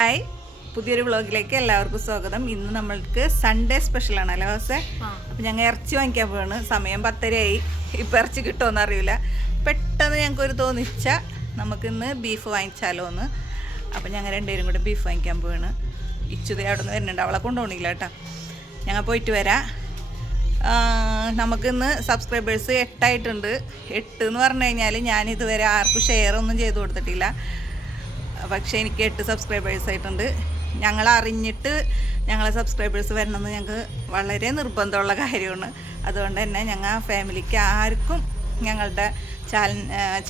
Hi, പുതിയൊരു വ്ളോഗിലേക്ക് എല്ലാവർക്കും സ്വാഗതം. ഇന്ന് നമ്മൾക്ക് സൺഡേ സ്പെഷ്യലാണ് അല്ലേ ഹോസേ? അപ്പം ഞങ്ങൾ ഇറച്ചി വാങ്ങിക്കാൻ പോവാണ്. സമയം 10:30 ഇപ്പം ഇറച്ചി കിട്ടുമെന്ന് അറിയില്ല. പെട്ടെന്ന് ഞങ്ങൾക്കൊരു തോന്നിച്ച നമുക്കിന്ന് ബീഫ് വാങ്ങിച്ചാലോ എന്ന്. അപ്പം ഞങ്ങൾ രണ്ടുപേരും കൂടെ ബീഫ് വാങ്ങിക്കാൻ പോവാണ്. ഇച്ചുതേ അവിടെ നിന്ന് വരുന്നുണ്ട്, അവളെ കൊണ്ടുപോകണില്ല കേട്ടോ. ഞങ്ങൾ പോയിട്ട് വരാം. നമുക്കിന്ന് സബ്സ്ക്രൈബേഴ്സ് 8 ആയിട്ടുണ്ട്. 8 എന്ന് പറഞ്ഞു കഴിഞ്ഞാൽ ഞാനിതുവരെ ആർക്കും ഷെയർ ഒന്നും ചെയ്ത് കൊടുത്തിട്ടില്ല. പക്ഷേ എനിക്ക് 8 സബ്സ്ക്രൈബേഴ്സ് ആയിട്ടുണ്ട്. ഞങ്ങൾ അറിഞ്ഞിട്ട് ഞങ്ങളെ സബ്സ്ക്രൈബേഴ്സ് വരണമെന്ന് ഞങ്ങൾക്ക് വളരെ നിർബന്ധമുള്ള കാര്യമാണ്. അതുകൊണ്ട് തന്നെ ഞങ്ങൾ ഫാമിലിക്ക് ആർക്കും ഞങ്ങളുടെ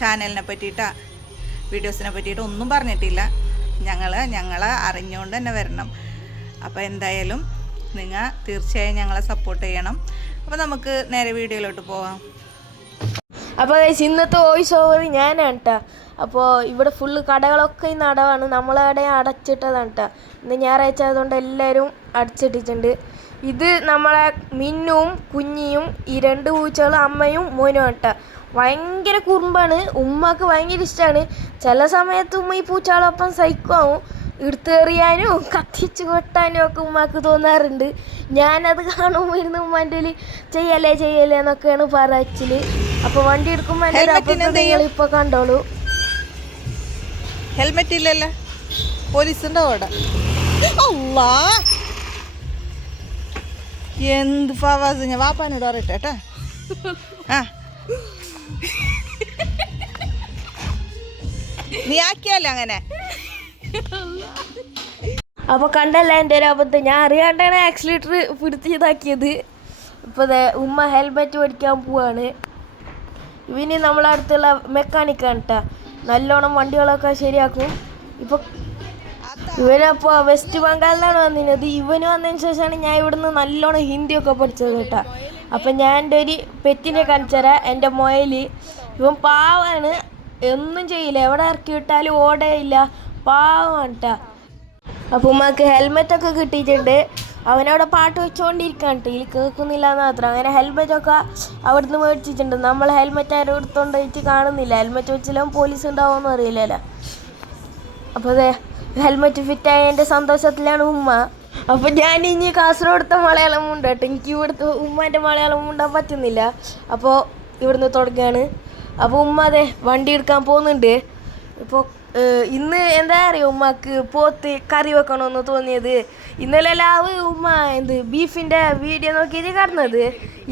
ചാനലിനെ പറ്റിയിട്ട് വീഡിയോസിനെ പറ്റിയിട്ട് ഒന്നും പറഞ്ഞിട്ടില്ല. ഞങ്ങളെ അറിഞ്ഞുകൊണ്ട് തന്നെ വരണം. അപ്പോൾ എന്തായാലും നിങ്ങൾ തീർച്ചയായും ഞങ്ങളെ സപ്പോർട്ട് ചെയ്യണം. അപ്പോൾ നമുക്ക് നേരെ വീഡിയോയിലോട്ട് പോവാം. അപ്പോൾ ഇന്നത്തെ വോയിസ് ഓവർ ഞാനാണ് കേട്ടോ. അപ്പോൾ ഇവിടെ ഫുള്ള് കടകളൊക്കെ ഇന്ന് അടവാണ്. നമ്മളവിടെ അടച്ചിട്ടതാണ് കേട്ടോ. ഇന്ന് ഞായറാഴ്ച ആയതുകൊണ്ട് എല്ലാവരും അടച്ചിട്ടിട്ടുണ്ട്. ഇത് നമ്മളെ മിന്നും കുഞ്ഞിയും ഈ 2 പൂച്ചകളും അമ്മയും മോനും കേട്ടോ. ഭയങ്കര കുറുമ്പാണ്. ഉമ്മക്ക് ഭയങ്കര ഇഷ്ടമാണ്. ചില സമയത്ത് ഉമ്മ ഈ പൂച്ചകളൊപ്പം സൈക്കോവും എടുത്തെറിയാനും കത്തിച്ച് കൊട്ടാനും ഒക്കെ ഉമ്മക്ക് തോന്നാറുണ്ട്. ഞാനത് കാണുമ്പോൾ ഇരുന്ന് ഉമ്മാൻ്റെ ചെയ്യല്ലേ എന്നൊക്കെയാണ് പറച്ചിൽ. അപ്പോൾ വണ്ടി എടുക്കുമ്പോൾ നിങ്ങളിപ്പോൾ കണ്ടോളൂ. ഹെൽമെറ്റ് ഇല്ലല്ലോ, പോലീസിൻ്റെ അവിടെ. അല്ലാ, എന്ത് ഫവാസ്, ഞാൻ വാപ്പാനോട് പറയട്ടെ കേട്ടാ. നീ ആക്കിയല്ലോ അങ്ങനെ. അപ്പോൾ കണ്ടല്ല എൻ്റെ ഒരു അബദ്ധം. ഞാൻ അറിയാണ്ടാണ് ആക്സിലേറ്റർ പിടിച്ച് ഇതാക്കിയത്. ഇപ്പോൾ ഉമ്മ ഹെൽമെറ്റ് മേടിക്കാൻ പോവാണ്. ഇവന് നമ്മളടുത്തുള്ള മെക്കാനിക്കാണ് കേട്ടോ. നല്ലോണം വണ്ടികളൊക്കെ ശരിയാക്കും. ഇപ്പോൾ ഇവനപ്പോൾ വെസ്റ്റ് ബംഗാളിലാണ് വന്നിരുന്നത്. ഇവന് വന്നതിന് ശേഷമാണ് ഞാൻ ഇവിടുന്ന് നല്ലോണം ഹിന്ദിയൊക്കെ പഠിച്ചത് കേട്ടോ. അപ്പം ഞാൻ എൻ്റെ ഒരു പെറ്റിനെ കാണിച്ചുതരാം, എൻ്റെ മൊയൽ. ഇവൻ പാവാണ്, ഒന്നും ചെയ്യില്ല, എവിടെ ഇറക്കി വിട്ടാലും ഓടയില്ല, പാവാണ് കേട്ടോ. അപ്പോൾ ഉമ്മക്ക് ഹെൽമെറ്റൊക്കെ കിട്ടിയിട്ടുണ്ട്. അവനവിടെ പാട്ട് വെച്ചുകൊണ്ടിരിക്കുകയാണ് കേട്ടോ. ഇതിൽ കേൾക്കുന്നില്ല എന്ന് മാത്രം. അങ്ങനെ ഹെൽമെറ്റൊക്കെ അവിടുന്ന് മേടിച്ചിട്ടുണ്ട്. നമ്മൾ ഹെൽമെറ്റ് ആരും എടുത്തുകൊണ്ട് വെച്ച് കാണുന്നില്ല. ഹെൽമെറ്റ് വെച്ചാലും പോലീസ് ഉണ്ടാവുമെന്ന് അറിയില്ലല്ലോ. അപ്പോൾ അതെ ഹെൽമെറ്റ് ഫിറ്റായ എൻ്റെ സന്തോഷത്തിലാണ് ഉമ്മ. അപ്പോൾ ഞാൻ ഇനി കാസർഗോഡത്തെ മലയാളം ഉണ്ട് കേട്ടോ. എനിക്ക് ഇവിടുത്തെ ഉമ്മേൻ്റെ മലയാളം ഉണ്ടാൻ പറ്റുന്നില്ല. അപ്പോൾ ഇവിടുന്ന് തുടങ്ങുകയാണ്. അപ്പോൾ ഉമ്മ അതെ വണ്ടി എടുക്കാൻ പോകുന്നുണ്ട്. ഇപ്പോൾ ഇന്ന് എന്താ അറിയോ ഉമ്മക്ക് പോത്ത് കറി വെക്കണമെന്ന് തോന്നിയത്. ഇന്നലെ ഉമ്മ ബീഫിൻ്റെ വീഡിയോ നോക്കിയിട്ട് കാണുന്നത്.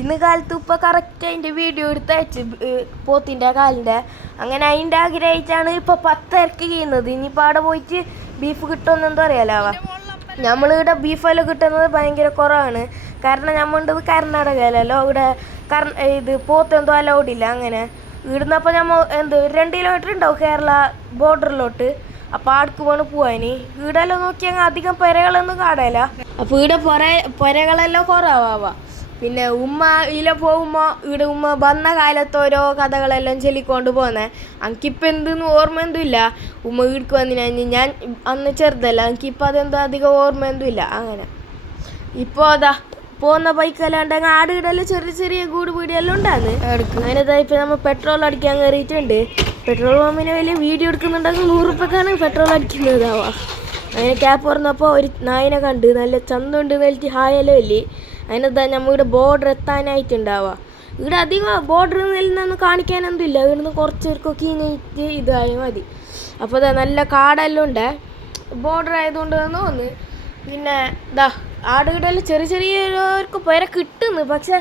ഇന്ന് കാലത്ത് ഉപ്പ കറക്റ്റ് അതിൻ്റെ വീഡിയോ എടുത്ത് അയച്ച് പോത്തിൻ്റെ കാലിൻ്റെ. അങ്ങനെ അതിൻ്റെ ആഗ്രഹിച്ചാണ് ഇപ്പോൾ 10:30 ചെയ്യുന്നത്. ഇനിയിപ്പോൾ അവിടെ പോയിട്ട് ബീഫ് കിട്ടുമെന്നെന്തോ അറിയാലോ. നമ്മളിവിടെ ബീഫെല്ലാം കിട്ടുന്നത് ഭയങ്കര കുറവാണ്. കാരണം നമ്മളുടേത് കർണാടകയിലല്ലോ. ഇവിടെ ഇത് പോത്തെന്തോ അലൗഡില്ല. അങ്ങനെ ഇവിടുന്നപ്പോൾ നമ്മൾ 2 കിലോമീറ്റർ ഉണ്ടാവും കേരള ബോർഡറിലോട്ട്. അപ്പോൾ ആടക്ക് വേണം പോവാൻ. ഈടെല്ലാം നോക്കിയാൽ അധികം പുരകളൊന്നും കാണാനില്ല. അപ്പോൾ ഇവിടെ പുരകളെല്ലാം കുറവാവാ. പിന്നെ ഉമ്മ ഇതിലെ പോകുമ്പോൾ ഇവിടെ ഉമ്മ വന്ന കാലത്ത് ഓരോ കഥകളെല്ലാം ചൊല്ലിക്കൊണ്ട് പോകുന്നത്. എനിക്കിപ്പോൾ എന്തെന്ന് ഓർമ്മ എന്തും ഇല്ല. ഉമ്മ വീട്ടിൽ വന്നിന് ഞാൻ അന്ന് ചെറുതല്ല, എനിക്കിപ്പോൾ അതെന്തോ അധികം ഓർമ്മ എന്തും ഇല്ല. അങ്ങനെ ഇപ്പോൾ അതാ പോകുന്ന ബൈക്കെല്ലാം ആടുകിടെല്ലാം ചെറിയ ചെറിയ കൂട് പീടിയെല്ലാം ഉണ്ടാകുന്നു എടുക്കും. അതിനകത്ത് ഇപ്പോൾ നമ്മൾ പെട്രോൾ അടിക്കാൻ കയറിയിട്ടുണ്ട്. പെട്രോൾ പമ്പിന് വലിയ വീഡിയോ എടുക്കുന്നുണ്ടെങ്കിൽ 100 രൂപക്കാണ് പെട്രോൾ അടിക്കുന്നതാവാ. അങ്ങനെ ക്യാപ്പ് തുറന്നപ്പോൾ ഒരു നായിനെ കണ്ട് നല്ല ചന്തമുണ്ട് നിലച്ച് ഹായല്ലോ അല്ലേ. അതിനകത്ത് നമ്മളിവിടെ ബോർഡർ എത്താനായിട്ടുണ്ടാവുക. ഇവിടെ അധികം ബോർഡറിൽ നിന്നൊന്നും കാണിക്കാനൊന്നുമില്ല. ഇവിടുന്ന് കുറച്ചേർക്കൊക്കെ കഴിഞ്ഞിട്ട് ഇതായാൽ മതി. അപ്പോൾ ഇതാ നല്ല കാടെല്ലാം ഉണ്ട്. ബോർഡർ ആയതുകൊണ്ട് തോന്നുന്നു. പിന്നെ ഇതാ ആടുകിടെല്ലാം ചെറിയ ചെറിയവർക്ക് പേരെ കിട്ടുന്നു. പക്ഷെ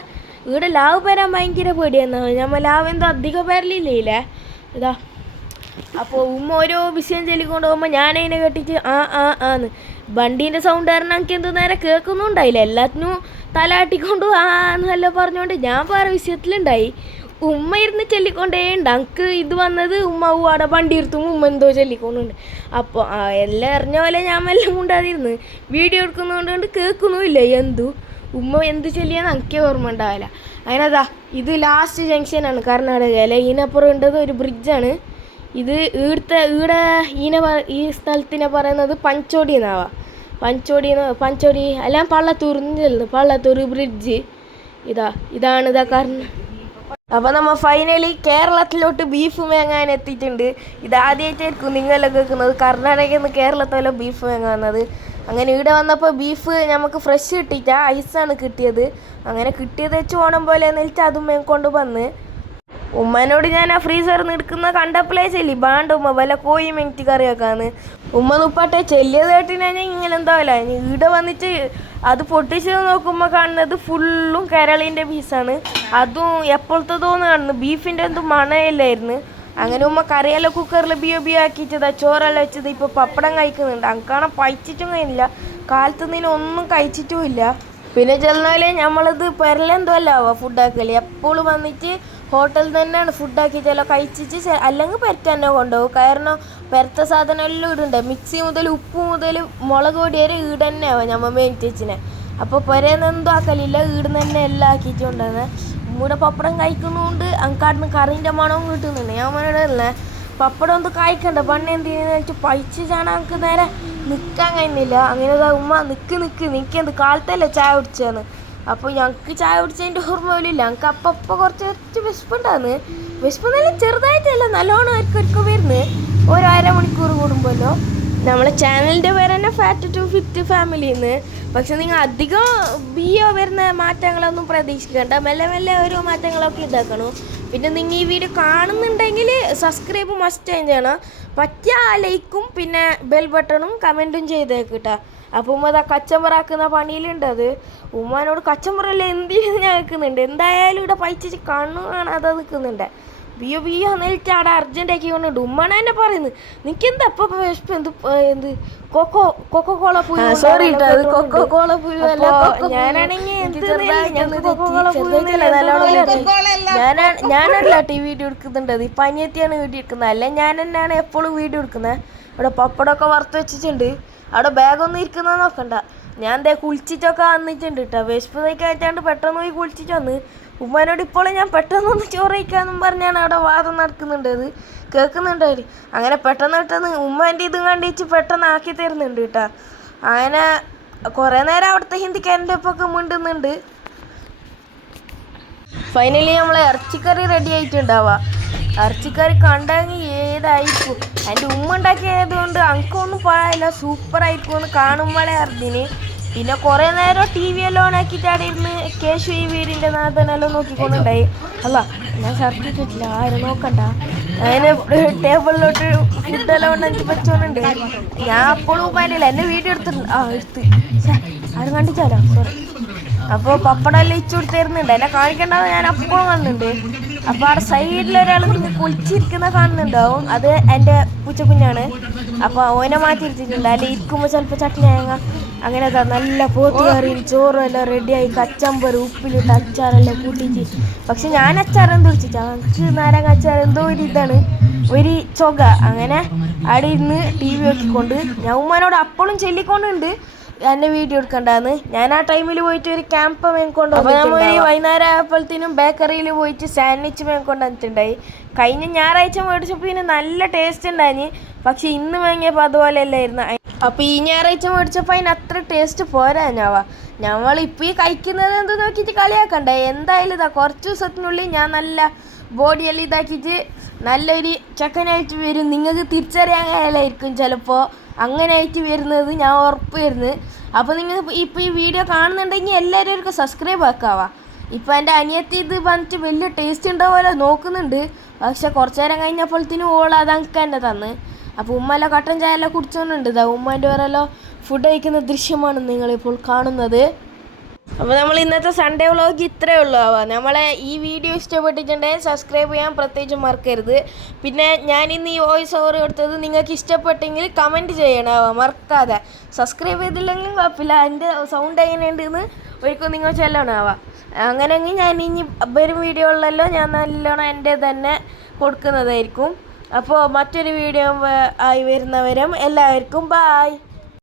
ഇവിടെ ലാവ് പേരാൻ ഭയങ്കര പേടിയെന്നാണ്. നമ്മൾ ലാവ് എന്തോ അധികം പേരിലില്ലേ ഇതാ. അപ്പോൾ ഉമ്മ ഓരോ വിഷയം ചൊല്ലിക്കൊണ്ട് പോകുമ്പോൾ ഞാനതിനെ കെട്ടിച്ച് ആന്ന് വണ്ടീൻ്റെ സൗണ്ട് കാരണം എനിക്ക് എന്തോ നേരെ കേൾക്കുന്നുണ്ടായില്ല. എല്ലാത്തിനും തലാട്ടിക്കൊണ്ട് എന്നല്ല പറഞ്ഞുകൊണ്ട് ഞാൻ വേറെ വിഷയത്തിലുണ്ടായി. ഉമ്മ ഇരുന്ന് ചൊല്ലിക്കൊണ്ടേണ്ട്. എനിക്ക് ഇത് വന്നത് ഉമ്മ അവിടെ വണ്ടി എടുത്തും ഉമ്മ എന്തോ ചൊല്ലിക്കൊണ്ടുണ്ട്. അപ്പോൾ എല്ലാം അറിഞ്ഞ പോലെ ഞാൻ എല്ലാം കൊണ്ടാതിരുന്ന് വീഡിയോ എടുക്കുന്നതുകൊണ്ട് കേൾക്കുന്നുമില്ല. ഉമ്മ എന്ത് ചൊല്ലിയാന്ന് എനിക്ക് ഓർമ്മ ഉണ്ടാവില്ല. അതിനതാ ഇത് ലാസ്റ്റ് ജംഗ്ഷനാണ് കർണാടകയിലെ. ഇതിനപ്പുറം ഉണ്ടത് ഒരു ബ്രിഡ്ജാണ്. ഇത് ഈടെ ഈ സ്ഥലത്തിനെ പറയുന്നത് പഞ്ചോടി എന്നാവാ. പഞ്ചോടി എല്ലാം പള്ളത്തൂർ ബ്രിഡ്ജ്. ഇതാണ് അപ്പോൾ നമ്മൾ ഫൈനലി കേരളത്തിലോട്ട് ബീഫ് വാങ്ങാൻ എത്തിയിട്ടുണ്ട്. ഇതാദ്യമായിട്ടായിരിക്കും നിങ്ങളൊക്കെ കേൾക്കുന്നത് കർണാടകയിൽ നിന്ന് കേരളത്തിലെ ബീഫ് വാങ്ങുന്നത്. അങ്ങനെ ഇവിടെ വന്നപ്പോൾ ബീഫ് നമുക്ക് ഫ്രഷ് കിട്ടിയിട്ട ഐസാണ് കിട്ടിയത്. അങ്ങനെ കിട്ടിയത് വെച്ച് ഓണം പോലെ എന്നിട്ട് അതും കൊണ്ട് വന്ന് ഉമ്മനോട് ഞാൻ ആ ഫ്രീസറിൽ നിന്ന് എടുക്കുന്ന കണ്ടപ്പോഴേ ചെല്ലി ബാണ്ട് ഉമ്മ വല്ല കോഴി മെങ്ങിട്ട് കറി വെക്കാന്ന്. ഉമ്മ നുപ്പാട്ടെ ചെല്ലിയത് കേട്ടിനാ ഇങ്ങനെ എന്താവില്ല ഇവിടെ വന്നിട്ട് അത് പൊട്ടിച്ച് നോക്കുമ്പോൾ കാണുന്നത് ഫുള്ളും കേരളീൻ്റെ പീസാണ്. അതും എപ്പോഴത്തതോന്ന് കാണുന്നു ബീഫിൻ്റെ എന്തും മണയില്ലായിരുന്നു. അങ്ങനെ ഉമ്മ കറിയെല്ലാം കുക്കറിൽ ബിയോ ആക്കിയിട്ടതാ ചോറെല്ലാം വെച്ചത്. ഇപ്പോൾ പപ്പടം കഴിക്കുന്നുണ്ട്. അങ്കാണെ പഴിച്ചിട്ടും കഴിയില്ല, കാലത്തുനിന്ന് ഒന്നും കഴിച്ചിട്ടും ഇല്ല. പിന്നെ ചെന്നാലേ നമ്മളിത് പെരലെന്തോ അല്ല ഫുഡാക്കല് എപ്പോഴും വന്നിട്ട് ഹോട്ടലിൽ തന്നെയാണ് ഫുഡാക്കിയിട്ടെല്ലാം കഴിച്ചിട്ട് അല്ലെങ്കിൽ പെരറ്റ് തന്നെ കൊണ്ടുപോകും. കാരണം പെരത്ത സാധനം എല്ലാം ഇടുണ്ട്. മിക്സി മുതൽ ഉപ്പ് മുതൽ മുളക് പൊടി വരെ ഈട് തന്നെ ആവാം നമ്മൾ മേടിച്ചിനെ. അപ്പോൾ പെരേന്ന് എന്തോ ആക്കലില്ല, ഈടുന്ന് തന്നെ എല്ലാം ആക്കിയിട്ട് കൊണ്ടുവന്നത്. ഇവിടെ പപ്പടം കഴിക്കുന്നതുകൊണ്ട് അങ്കാട്ടിന് കറിൻ്റെ മണവും കിട്ടുന്നുണ്ട്. ഞാൻ മനോടല്ലേ പപ്പടം ഒന്നും കഴിക്കണ്ട പണ്ട് എന്തെന്ന് വെച്ച് പഴിച്ച് ചാണക്ക് നേരെ നിൽക്കാൻ കഴിയുന്നില്ല. അങ്ങനെ ഉമ്മ നിൽക്കെന്ത് കാലത്തല്ലേ ചായ കുടിച്ചതെന്ന്. അപ്പോൾ ഞങ്ങൾക്ക് ചായ കുടിച്ചതിൻ്റെ ഓർമ്മ പോലില്ല. ഞങ്ങൾക്ക് അപ്പം കുറച്ച് വിശപ്പുണ്ടാന്ന്. വിശപ്പ് നല്ല ചെറുതായിട്ടല്ല, നല്ലോണം ഒരിക്കൽ വരുന്നത് ഒരു അരമണിക്കൂർ കൂടുമ്പോഴല്ലോ. നമ്മളെ ചാനലിൻ്റെ പേര് തന്നെ ഫാറ്റ് ടു ഫിറ്റ് ഫാമിലിന്ന്. പക്ഷെ നിങ്ങൾ അധികം ബിയോ വരുന്ന മാറ്റങ്ങളൊന്നും പ്രതീക്ഷിക്കേണ്ട, മെല്ലെ ഓരോ മാറ്റങ്ങളൊക്കെ ഉണ്ടാക്കണം. പിന്നെ നിങ്ങൾ ഈ വീഡിയോ കാണുന്നുണ്ടെങ്കിൽ സബ്സ്ക്രൈബ് മസ്റ്റ് ചെയ്യണം. പറ്റിയ ലൈക്കും പിന്നെ ബെൽ ബട്ടണും കമൻറ്റും ചെയ്തേക്കിട്ടാ. അപ്പോൾ ഉമ്മ അതാ കച്ചമ്പറാക്കുന്ന പണിയിലുണ്ടത്. ഉമ്മാനോട് കച്ചമ്പറെല്ലാം എന്തിനും ഞാൻ വെക്കുന്നുണ്ട്. എന്തായാലും ഇവിടെ പൈച്ചിട്ട് കണ്ണു കാണാതെ നിൽക്കുന്നുണ്ട്. ബിയോ എന്നിട്ട് അവിടെ അർജൻറ്റാക്കി കൊണ്ടുണ്ട്. ഉമ്മാണ് എന്നെ പറയുന്നത് നിനക്കെന്താ അപ്പം എന്ത് കൊക്കോ കോള പുഴു. സോറി കൊക്കോ കോള പുഴു അല്ല, ഞാനാണെങ്കിൽ ഞാനല്ല വീഡിയോ എടുക്കുന്നുണ്ട്. ഇപ്പം അനിയത്തിയാണ് വീഡിയോ എടുക്കുന്നത്, അല്ല ഞാൻ തന്നെയാണ് എപ്പോഴും വീഡിയോ എടുക്കുന്നത്. ഇവിടെ പപ്പടമൊക്കെ വറുത്ത് വെച്ചിട്ടുണ്ട്. അവിടെ ബാഗൊന്നും ഇരിക്കുന്നത് നോക്കണ്ട. ഞാൻ കുളിച്ചിട്ടൊക്കെ വന്നിട്ടുണ്ട് കേട്ടോ. വിശപ്പ് തയ്ക്കാറ്റാണ്ട് പെട്ടെന്ന് പോയി കുളിച്ചിട്ട് വന്ന്. ഉമ്മാനോട് ഇപ്പോഴും ഞാൻ പെട്ടെന്നൊന്ന് ചോറ് കഴിക്കാമെന്നും പറഞ്ഞാണ് അവിടെ വാദം നടക്കുന്നുണ്ട്. അത് കേൾക്കുന്നുണ്ട് അവർ. അങ്ങനെ പെട്ടെന്ന് ഉമ്മേൻ്റെ ഇതും കണ്ടിച്ച് പെട്ടെന്ന് ആക്കി തരുന്നുണ്ട് കേട്ടോ. അങ്ങനെ കുറേ നേരം അവിടുത്തെ ഹിന്ദിക്കാരൻ്റെ ഒപ്പൊക്കെ മിണ്ടുന്നുണ്ട്. ഫൈനലി നമ്മളെ ഇറച്ചിക്കറി റെഡി ആയിട്ടുണ്ടാവുക. ഇറച്ചിക്കറി കണ്ടെങ്കിൽ ഏതായിരിക്കും. എൻ്റെ ഉമ്മ ഉണ്ടാക്കിയതുകൊണ്ട് അനക്കൊന്നും പറയാനില്ല, സൂപ്പറായിരിക്കുമെന്ന് കാണുമ്പോഴേ അറിഞ്ഞിന്. പിന്നെ കുറേ നേരം ടി വി എല്ലാം ഓണാക്കിയിട്ട് അവിടെ ഇരുന്ന് കേശു ഈ വീടിൻ്റെ നാഥനെല്ലാം നോക്കിക്കൊണ്ടുണ്ടായി. അല്ല ഞാൻ ഷർട്ട് ഇട്ടിട്ടില്ല, ആരും നോക്കണ്ട. അങ്ങനെ ടേബിളിലോട്ട് ഫുഡെല്ലാം ഉണ്ടാക്കി വെച്ചോണ്ടുണ്ട്. ഞാൻ അപ്പോഴും ഉമ്മാനില്ല, എന്നെ വീഡിയോ എടുത്തിട്ടുണ്ട്. എടുത്ത് ആരും കണ്ടിച്ചാലോ, സോറി. അപ്പോൾ പപ്പടമെല്ലാം ഇച്ചു കൊടുത്തിരുന്നുണ്ട്. എന്നെ കാണിക്കേണ്ടത് ഞാൻ അപ്പോഴും കാണുന്നുണ്ട്. അപ്പോൾ അവിടെ സൈഡിലൊരാൾ നിങ്ങൾ കുളിച്ചിരിക്കുന്ന കാണുന്നുണ്ടാവും, അത് എൻ്റെ പൂച്ചക്കുഞ്ഞാണ്. അപ്പോൾ ഓനെ മാറ്റിയിരുത്തിട്ടുണ്ട്. അതിൽ ഇരിക്കുമ്പോൾ ചിലപ്പോൾ ചട്നി അങ്ങനെ നല്ല പോത്ത് കറിയും ചോറും എല്ലാം റെഡിയായി കച്ചമ്പർ ഉപ്പിലിട്ട് അച്ചാറെല്ലാം കൂട്ടിയിട്ട്. പക്ഷെ ഞാൻ അച്ചാർ എന്ത് വെച്ചിട്ടാ എനിക്ക് നാരങ്ങ അച്ചാർ എന്തോ ഒരു ഇതാണ് ഒരു ചൊക. അങ്ങനെ അവിടെ ഇരുന്ന് ടി വി നോക്കിക്കൊണ്ട് ഞാൻ ഉമ്മാനോട് അപ്പോഴും ചൊല്ലിക്കൊണ്ടുണ്ട് എൻ്റെ വീഡിയോ എടുക്കണ്ടെന്ന്. ഞാൻ ആ ടൈമിൽ പോയിട്ട് ഒരു ക്യാമ്പ് മേൽക്കൊണ്ട് അപ്പോൾ നമ്മൾ വൈകുന്നേരം ആയപ്പോഴത്തേനും ബേക്കറിയിൽ പോയിട്ട് സാൻഡ്വിച്ച് മേൽക്കൊണ്ട് വന്നിട്ടുണ്ടായി. കഴിഞ്ഞ ഞായറാഴ്ച മേടിച്ചപ്പോൾ പിന്നെ നല്ല ടേസ്റ്റ് ഉണ്ടായിന്. പക്ഷെ ഇന്ന് വാങ്ങിയപ്പോൾ അതുപോലെ അല്ലായിരുന്നു. അപ്പോൾ ഈ ഞായറാഴ്ച മേടിച്ചപ്പോൾ അതിന് അത്ര ടേസ്റ്റ് പോരാ. ഞങ്ങളിപ്പോൾ ഈ കഴിക്കുന്നത് എന്ത് നോക്കിയിട്ട് കളിയാക്കണ്ടേ. എന്തായാലും ഇതാ കുറച്ച് ദിവസത്തിനുള്ളിൽ ഞാൻ നല്ല ബോഡിയെല്ലാം ഇതാക്കിയിട്ട് നല്ലൊരു ചെക്കനായിട്ട് വരും. നിങ്ങൾക്ക് തിരിച്ചറിയാൻ കഴിയില്ലായിരിക്കും ചിലപ്പോൾ, അങ്ങനെ ആയിട്ട് വരുന്നത് ഞാൻ ഉറപ്പ് വരുന്നത്. അപ്പോൾ നിങ്ങൾ ഇപ്പോൾ ഈ വീഡിയോ കാണുന്നുണ്ടെങ്കിൽ എല്ലാവരും സബ്സ്ക്രൈബ് ആക്കാവാ. ഇപ്പോൾ എൻ്റെ അനിയത്തി ഇത് വന്നിട്ട് വലിയ ടേസ്റ്റ് ഉണ്ടാവുമല്ലോ നോക്കുന്നുണ്ട്. പക്ഷെ കുറച്ച് നേരം കഴിഞ്ഞപ്പോഴത്തേനും ഓൾ അതങ്ങക്ക് തന്നെ തന്ന്. അപ്പോൾ ഉമ്മയെല്ലാം കട്ടൻ ചായ എല്ലാം കുടിച്ചോണ്ടുണ്ട്. ഇതാ ഉമ്മേൻ്റെ വേറെല്ലോ ഫുഡ് കഴിക്കുന്ന ദൃശ്യമാണ് നിങ്ങളിപ്പോൾ കാണുന്നത്. അപ്പോൾ നമ്മൾ ഇന്നത്തെ സൺഡേ വ്ളോഗ് ഇത്രയേ ഉള്ളൂ. നമ്മളെ ഈ വീഡിയോ ഇഷ്ടപ്പെട്ടിട്ടുണ്ടെങ്കിൽ സബ്സ്ക്രൈബ് ചെയ്യാൻ പ്രത്യേകിച്ച് മറക്കരുത്. പിന്നെ ഞാനിന്ന് ഈ വോയിസ് ഓവർ കൊടുത്തത് നിങ്ങൾക്ക് ഇഷ്ടപ്പെട്ടെങ്കിൽ കമൻറ്റ് ചെയ്യണം മറക്കാതെ. സബ്സ്ക്രൈബ് ചെയ്തില്ലെങ്കിൽ കുഴപ്പമില്ല, എൻ്റെ സൗണ്ട് എങ്ങനെയുണ്ടെന്ന് ഒരിക്കലും നിങ്ങൾ ചെല്ലണമാവാം. അങ്ങനെയെങ്കിൽ ഞാൻ ഇനി വരും വീഡിയോകളിലെല്ലാം ഞാൻ നല്ലോണം എൻ്റെ തന്നെ കൊടുക്കുന്നതായിരിക്കും. അപ്പോൾ മറ്റൊരു വീഡിയോ ആയി വരുന്നവരും എല്ലാവർക്കും ബായ്.